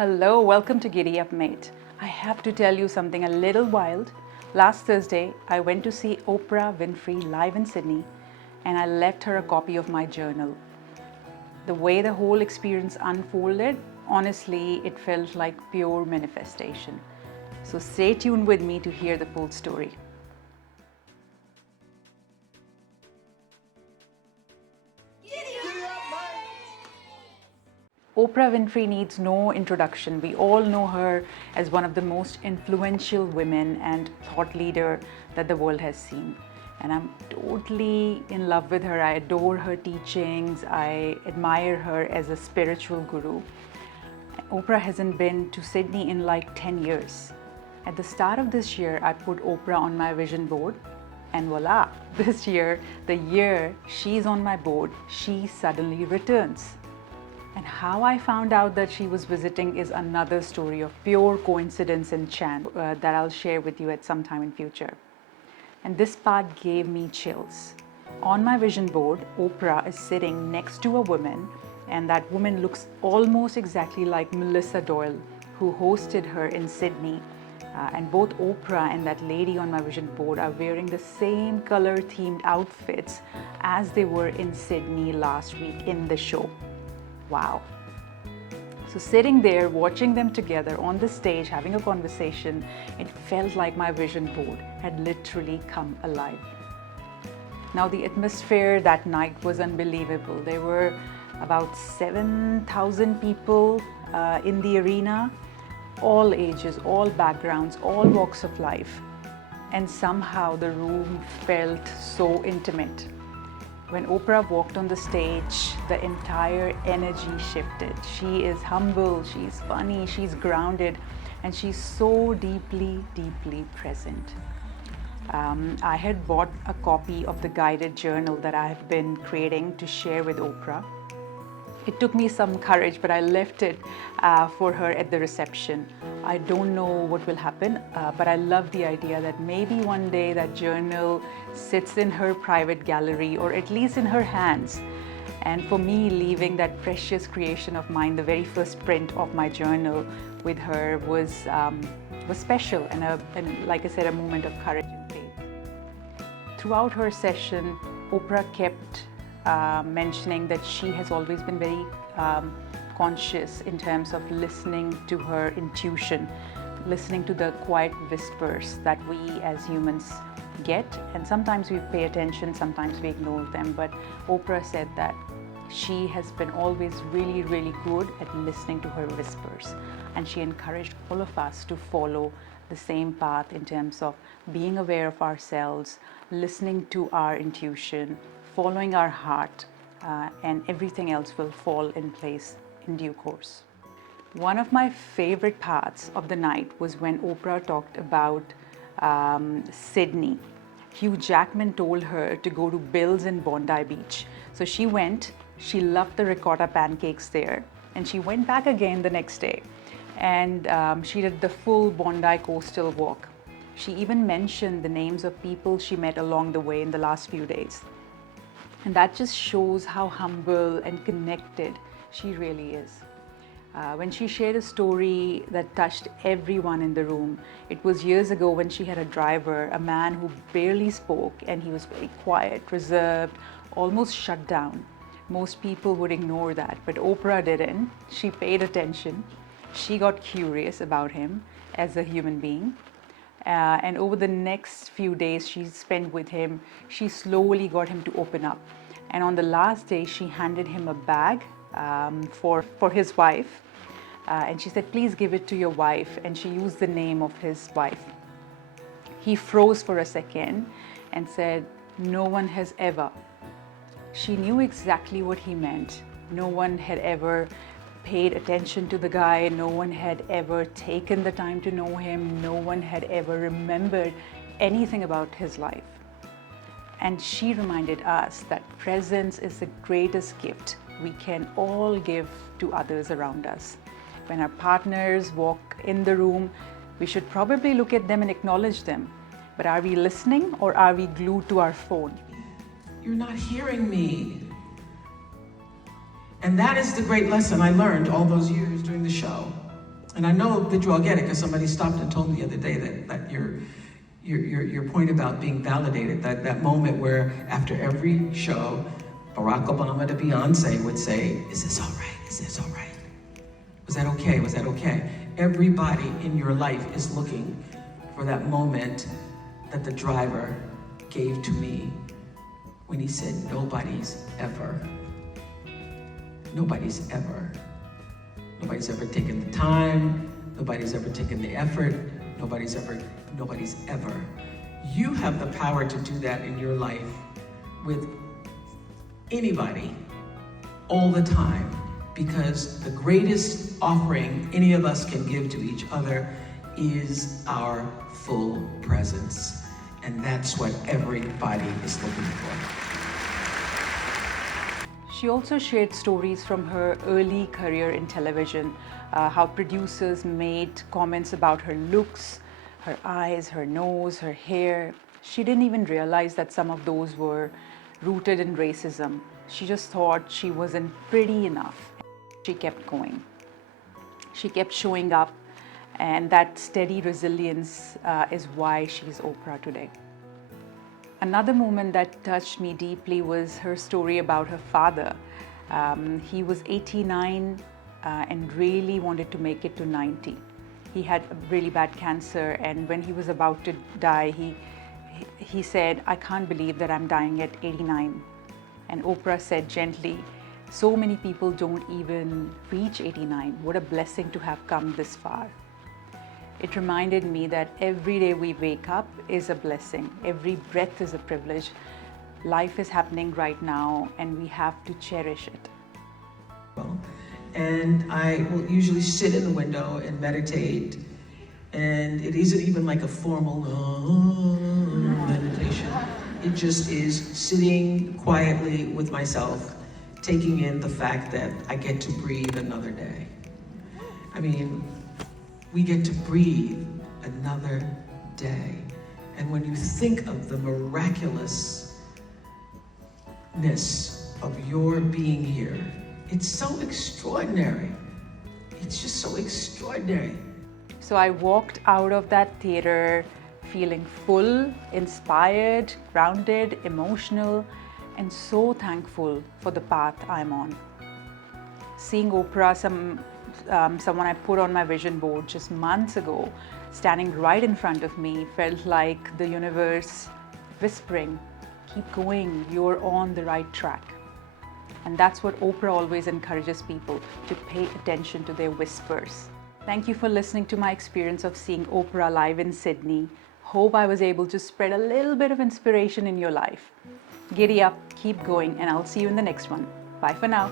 Hello, welcome to Giddy Up Mate. I have to tell you something a little wild. Last Thursday, I went to see Oprah Winfrey live in Sydney and I left her a copy of my journal. The way the whole experience unfolded, honestly, it felt like pure manifestation. So stay tuned with me to hear the full story. Oprah Winfrey needs no introduction. We all know her as one of the most influential women and thought leader that the world has seen. And I'm totally in love with her. I adore her teachings. I admire her as a spiritual guru. Oprah hasn't been to Sydney in like 10 years. At the start of this year, I put Oprah on my vision board. And voila, this year, the year she's on my board, she suddenly returns. And how I found out that she was visiting is another story of pure coincidence and chance that I'll share with you at some time in future. And this part gave me chills. On my vision board, Oprah is sitting next to a woman, and that woman looks almost exactly like Melissa Doyle, who hosted her in Sydney. And both Oprah and that lady on my vision board are wearing the same color-themed outfits as they were in Sydney last week in the show. Wow. So sitting there, watching them together on the stage, having a conversation, it felt like my vision board had literally come alive. Now the atmosphere that night was unbelievable. There were about 7,000 people in the arena, all ages, all backgrounds, all walks of life. And somehow the room felt so intimate. When Oprah walked on the stage, the entire energy shifted. She is humble, she's funny, she's grounded, and she's so deeply, deeply present. I had bought a copy of the guided journal that I have been creating to share with Oprah. It took me some courage, but I left it for her at the reception. I don't know what will happen, but I love the idea that maybe one day that journal sits in her private gallery, or at least in her hands. And for me, leaving that precious creation of mine, the very first print of my journal with her was special and like I said, a moment of courage and faith. Throughout her session, Oprah kept mentioning that she has always been very conscious in terms of listening to her intuition, listening to the quiet whispers that we as humans get, and sometimes we pay attention, sometimes we ignore them, but Oprah said that she has been always really, really good at listening to her whispers, and she encouraged all of us to follow the same path in terms of being aware of ourselves, listening to our intuition, following our heart, and everything else will fall in place in due course. One of my favorite parts of the night was when Oprah talked about Sydney. Hugh Jackman told her to go to Bill's in Bondi Beach. So she went, she loved the ricotta pancakes there, and she went back again the next day. And she did the full Bondi coastal walk. She even mentioned the names of people she met along the way in the last few days. And that just shows how humble and connected she really is. When she shared a story that touched everyone in the room, it was years ago when she had a driver, a man who barely spoke, and he was very quiet, reserved, almost shut down. Most people would ignore that, but Oprah didn't. She paid attention. She got curious about him as a human being. And over the next few days she spent with him, she slowly got him to open up. And on the last day, she handed him a bag for his wife. And she said, please give it to your wife. And she used the name of his wife. He froze for a second and said, no one has ever. She knew exactly what he meant. No one had ever paid attention to the guy. No one had ever taken the time to know him. No one had ever remembered anything about his life. And she reminded us that presence is the greatest gift we can all give to others around us. When our partners walk in the room, we should probably look at them and acknowledge them. But are we listening, or are we glued to our phone? You're not hearing me. And that is the great lesson I learned all those years doing the show. And I know that you all get it because somebody stopped and told me the other day that your point about being validated, that moment where after every show, Barack Obama to Beyonce would say, "Is this all right? Is this all right? Was that okay? Was that okay?" Everybody in your life is looking for that moment that the driver gave to me when he said, nobody's ever taken the time, nobody's ever taken the effort, nobody's ever. You have the power to do that in your life with anybody, all the time, because the greatest offering any of us can give to each other is our full presence. And that's what everybody is looking for. She also shared stories from her early career in television, how producers made comments about her looks, her eyes, her nose, her hair. She didn't even realize that some of those were rooted in racism. She just thought she wasn't pretty enough. She kept going. She kept showing up, and that steady resilience is why she's Oprah today. Another moment that touched me deeply was her story about her father. He was 89 and really wanted to make it to 90. He had a really bad cancer, and when he was about to die, he said, "I can't believe that I'm dying at 89. And Oprah said gently, "So many people don't even reach 89. What a blessing to have come this far." It reminded me that every day we wake up is a blessing. Every breath is a privilege. Life is happening right now, and we have to cherish it. And I will usually sit in the window and meditate. And it isn't even like a formal meditation. It just is sitting quietly with myself, taking in the fact that I get to breathe another day. I mean, we get to breathe another day. And when you think of the miraculousness of your being here, it's so extraordinary. It's just so extraordinary. So I walked out of that theater feeling full, inspired, grounded, emotional, and so thankful for the path I'm on. Seeing Oprah, someone I put on my vision board just months ago, standing right in front of me, felt like the universe whispering, "Keep going, you're on the right track." And that's what Oprah always encourages people, to pay attention to their whispers. Thank you for listening to my experience of seeing Oprah live in Sydney. Hope I was able to spread a little bit of inspiration in your life. Giddy up, keep going, and I'll see you in the next one. Bye for now.